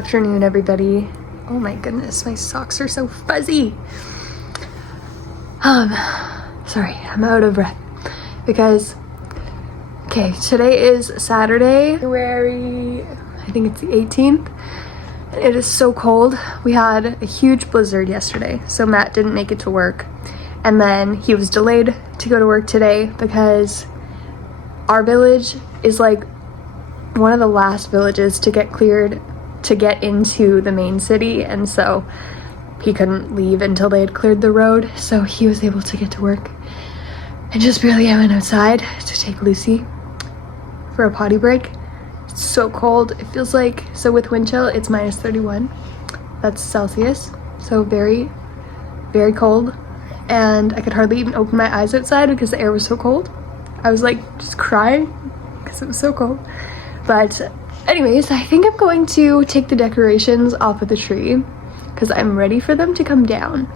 afternoon, everybody. Oh my goodness, my socks are so fuzzy. Sorry, I'm out of breath because, okay, today is Saturday, February, I think it's the 18th. It is so cold. We had a huge blizzard yesterday, so Matt didn't make it to work. And then he was delayed to go to work today because our village is like one of the last villages to get cleared to get into the main city, and so he couldn't leave until they had cleared the road, so he was able to get to work. And just barely I went outside to take Lucy for a potty break. It's so cold. It feels like, so with wind chill, it's minus 31. That's Celsius, so very, very cold. And I could hardly even open my eyes outside because the air was so cold. I was like just crying because it was so cold. But anyways, I think I'm going to take the decorations off of the tree because I'm ready for them to come down.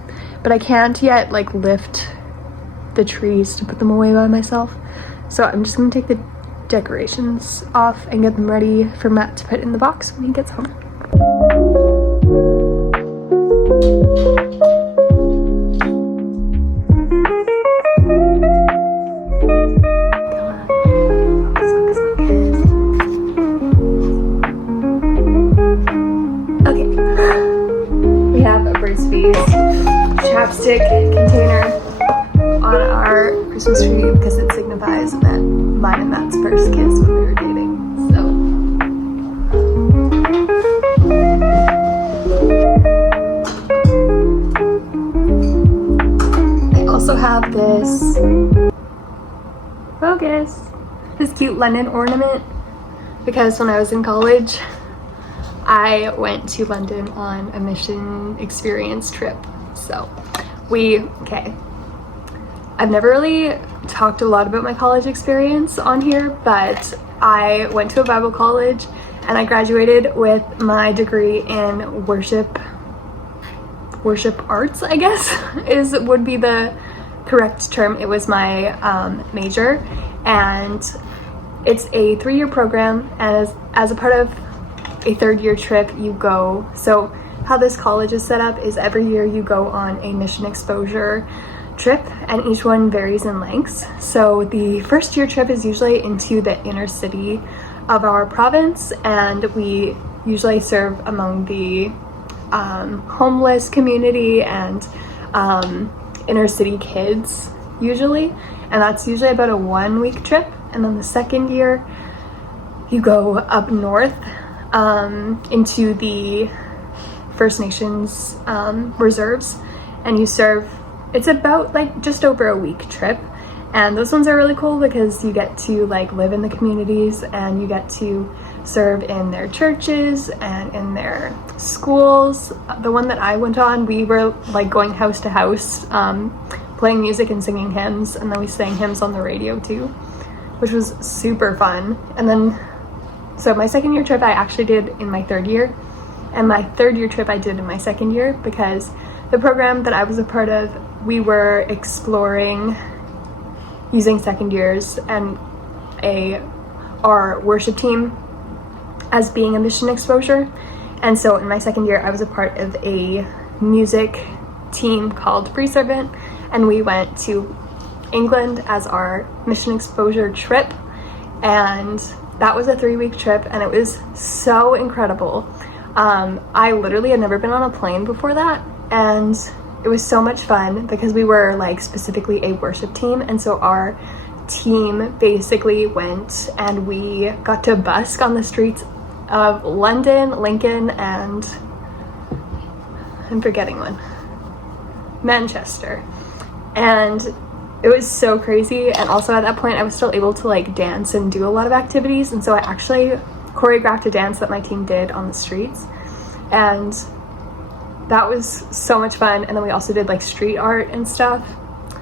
But I can't yet like lift the trees to put them away by myself. So I'm just gonna take the decorations off and get them ready for Matt to put in the box when he gets home. Chapstick container on our Christmas tree because it signifies that mine and Matt's first kiss when we were dating. So I also have this cute London ornament because when I was in college I went to London on a mission experience trip. So I've never really talked a lot about my college experience on here, but I went to a Bible college and I graduated with my degree in worship arts, I guess would be the correct term. It was my major, and it's a 3-year program, and as a part of a 3rd year trip you go, so how this college is set up is every year you go on a mission exposure trip, and each one varies in lengths. So the 1st year trip is usually into the inner city of our province, and we usually serve among the homeless community and inner city kids usually, and that's usually about a 1-week trip. And then the 2nd year you go up north into the First Nations reserves, and you serve, it's about like just over a week trip, and those ones are really cool because you get to like live in the communities and you get to serve in their churches and in their schools. The one that I went on, we were like going house to house, playing music and singing hymns, and then we sang hymns on the radio too, which was super fun. And then so my 2nd year trip I actually did in my 3rd year, and my 3rd year trip I did in my 2nd year because the program that I was a part of, we were exploring using 2nd years and our worship team as being a mission exposure. And so in my 2nd year I was a part of a music team called Free Servant, and we went to England as our mission exposure trip, and that was a 3-week trip, and it was so incredible. I literally had never been on a plane before that, and it was so much fun because we were like specifically a worship team, and so our team basically went and we got to busk on the streets of London, Lincoln, and I'm forgetting one, Manchester, and it was so crazy. And also at that point I was still able to like dance and do a lot of activities, and so I actually choreographed a dance that my team did on the streets, and that was so much fun. And then we also did like street art and stuff,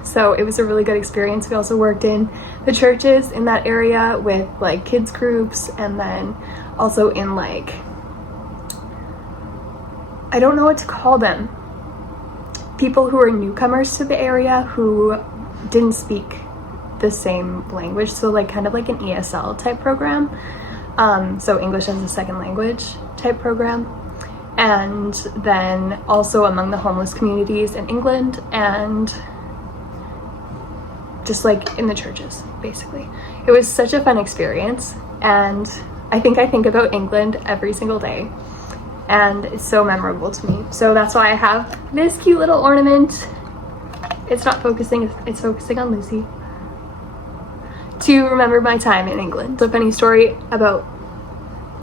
so it was a really good experience. We also worked in the churches in that area with like kids groups, and then also in like, I don't know what to call them, people who are newcomers to the area who didn't speak the same language, so like kind of like an ESL type program, so English as a second language type program. and then also among the homeless communities in England, and just like in the churches, basically. It was such a fun experience, and I think about England every single day, and it's so memorable to me. So that's why I have this cute little ornament. It's not focusing, it's focusing on Lucy, to remember my time in England. So a funny story about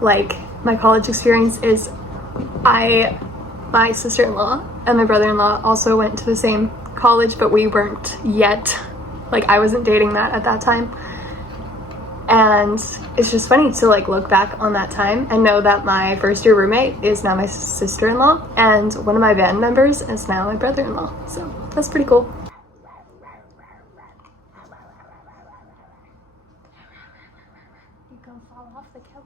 like my college experience is my sister-in-law and my brother-in-law also went to the same college, but we weren't yet, like I wasn't dating that at that time. And it's just funny to like look back on that time and know that my first year roommate is now my sister-in-law, and one of my band members is now my brother-in-law. So that's pretty cool. You're gonna fall off the couch.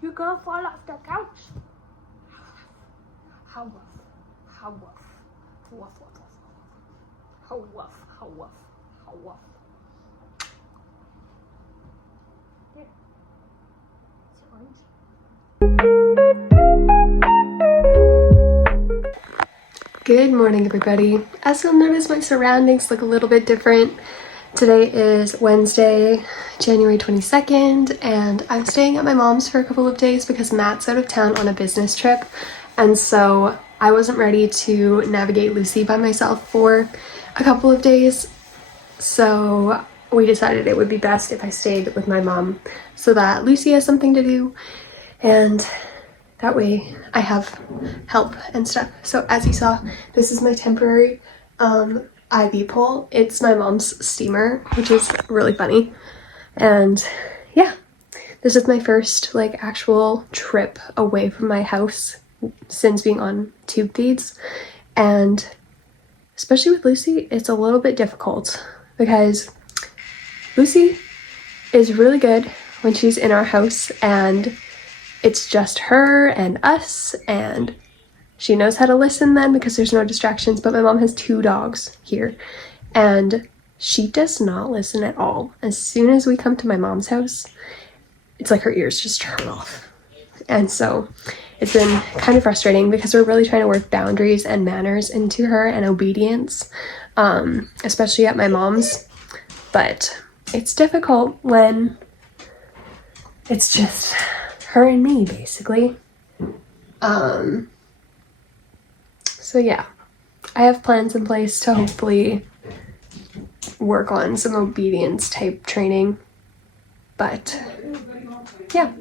You're gonna fall off the couch. How wuff. How wuff. Wuff, wuff, wuff. How wuff. How wuff. How wuff. Here. It's orange. Good morning, everybody. As you'll notice, my surroundings look a little bit different. Today is Wednesday, January 22nd, and I'm staying at my mom's for a couple of days because Matt's out of town on a business trip, and so I wasn't ready to navigate Lucy by myself for a couple of days, so we decided it would be best if I stayed with my mom so that Lucy has something to do, and that way I have help and stuff. So as you saw, this is my temporary IV pole. It's my mom's steamer, which is really funny. And yeah, this is my first like actual trip away from my house since being on tube feeds. And especially with Lucy, it's a little bit difficult because Lucy is really good when she's in our house and it's just her and us, and she knows how to listen then because there's no distractions. But my mom has 2 dogs here and she does not listen at all. As soon as we come to my mom's house, it's like her ears just turn off. And so it's been kind of frustrating because we're really trying to work boundaries and manners into her and obedience, especially at my mom's. But it's difficult when it's just her and me, basically. So yeah, I have plans in place to hopefully work on some obedience type training. But yeah,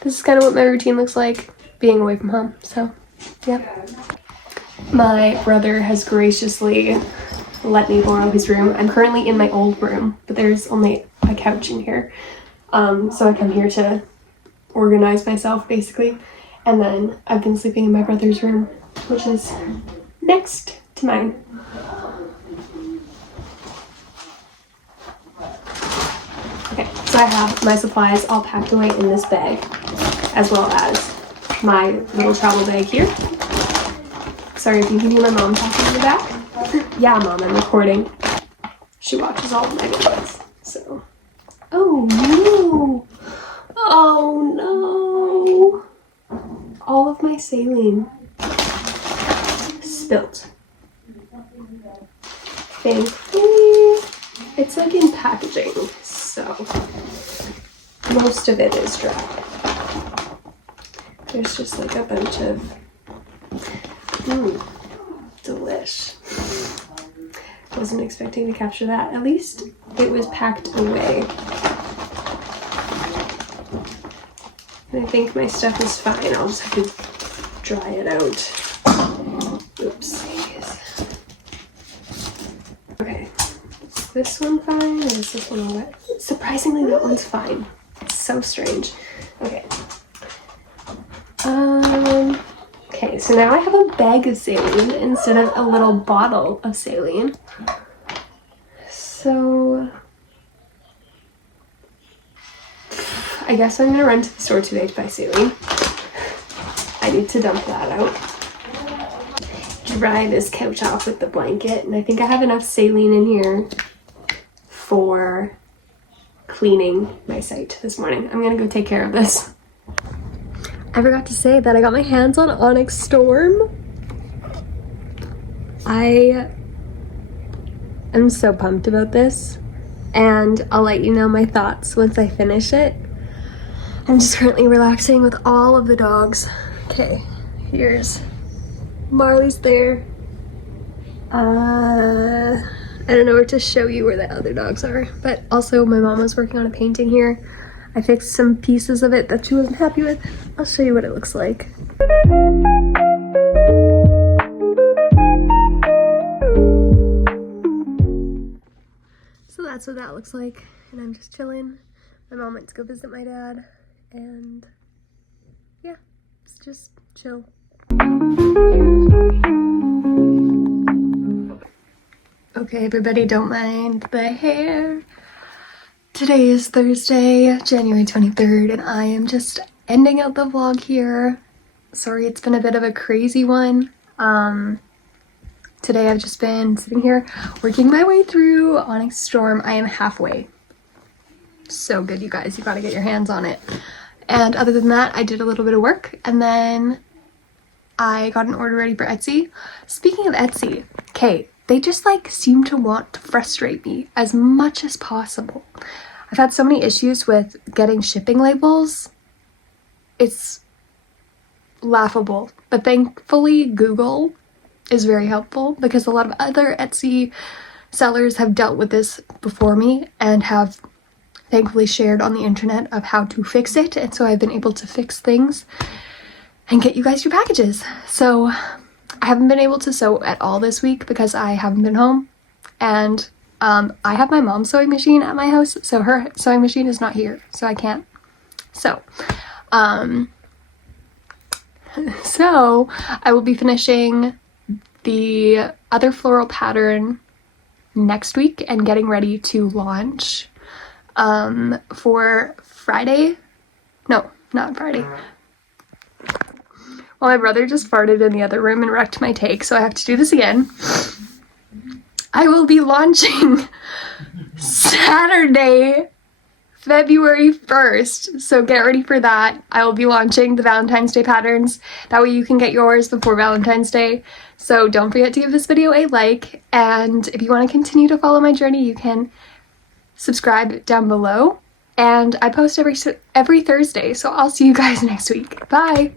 this is kind of what my routine looks like being away from home. So yeah. My brother has graciously let me borrow his room. I'm currently in my old room, but there's only a couch in here. So I come here to organize myself basically. And then I've been sleeping in my brother's room, which is next to mine. Okay, so I have my supplies all packed away in this bag, as well as my little travel bag here. Sorry if you can hear my mom talking in the back. Yeah, Mom, I'm recording. She watches all of my videos, so. Oh no! Oh no! All of my saline spilt. Thankfully, it's like in packaging, so most of it is dry. There's just like a bunch of delish. Wasn't expecting to capture that. At least it was packed away. And I think my stuff is fine. I'll just have to dry it out. Oopsies. Okay. Is this one fine or is this one all wet? Surprisingly, that one's fine. It's so strange. Okay. Okay, so now I have a bag of saline instead of a little bottle of saline. So I guess I'm gonna run to the store today to buy saline. I need to dump that out. Dry this couch off with the blanket, and I think I have enough saline in here for cleaning my site this morning. I'm gonna go take care of this. I forgot to say that I got my hands on Onyx Storm. I am so pumped about this, and I'll let you know my thoughts once I finish it. I'm just currently relaxing with all of the dogs. Okay, here's Marley's there. I don't know where to show you where the other dogs are, but also my mom was working on a painting here. I fixed some pieces of it that she wasn't happy with. I'll show you what it looks like. So that's what that looks like, and I'm just chilling. My mom went to go visit my dad, and yeah, it's just chill. Okay, everybody, don't mind the hair. Today is Thursday, January 23rd, and I am just ending out the vlog here. Sorry, it's been a bit of a crazy one. Today I've just been sitting here working my way through Onyx Storm. I am halfway. So good, you guys. You gotta get your hands on it. And other than that, I did a little bit of work, and then I got an order ready for Etsy. Speaking of Etsy, okay, they just like seem to want to frustrate me as much as possible. I've had so many issues with getting shipping labels. It's laughable. But thankfully, Google is very helpful because a lot of other Etsy sellers have dealt with this before me and have thankfully shared on the internet of how to fix it. And so I've been able to fix things and get you guys your packages. So I haven't been able to sew at all this week because I haven't been home, and I have my mom's sewing machine at my house, so her sewing machine is not here, so I can't sew. So I will be finishing the other floral pattern next week and getting ready to launch for Friday. No, not Friday. Well, my brother just farted in the other room and wrecked my take, so I have to do this again. I will be launching Saturday, February 1st, so get ready for that. I will be launching the Valentine's Day patterns. That way you can get yours before Valentine's Day. So don't forget to give this video a like, and if you want to continue to follow my journey, you can subscribe down below. And I post every Thursday, so I'll see you guys next week. Bye!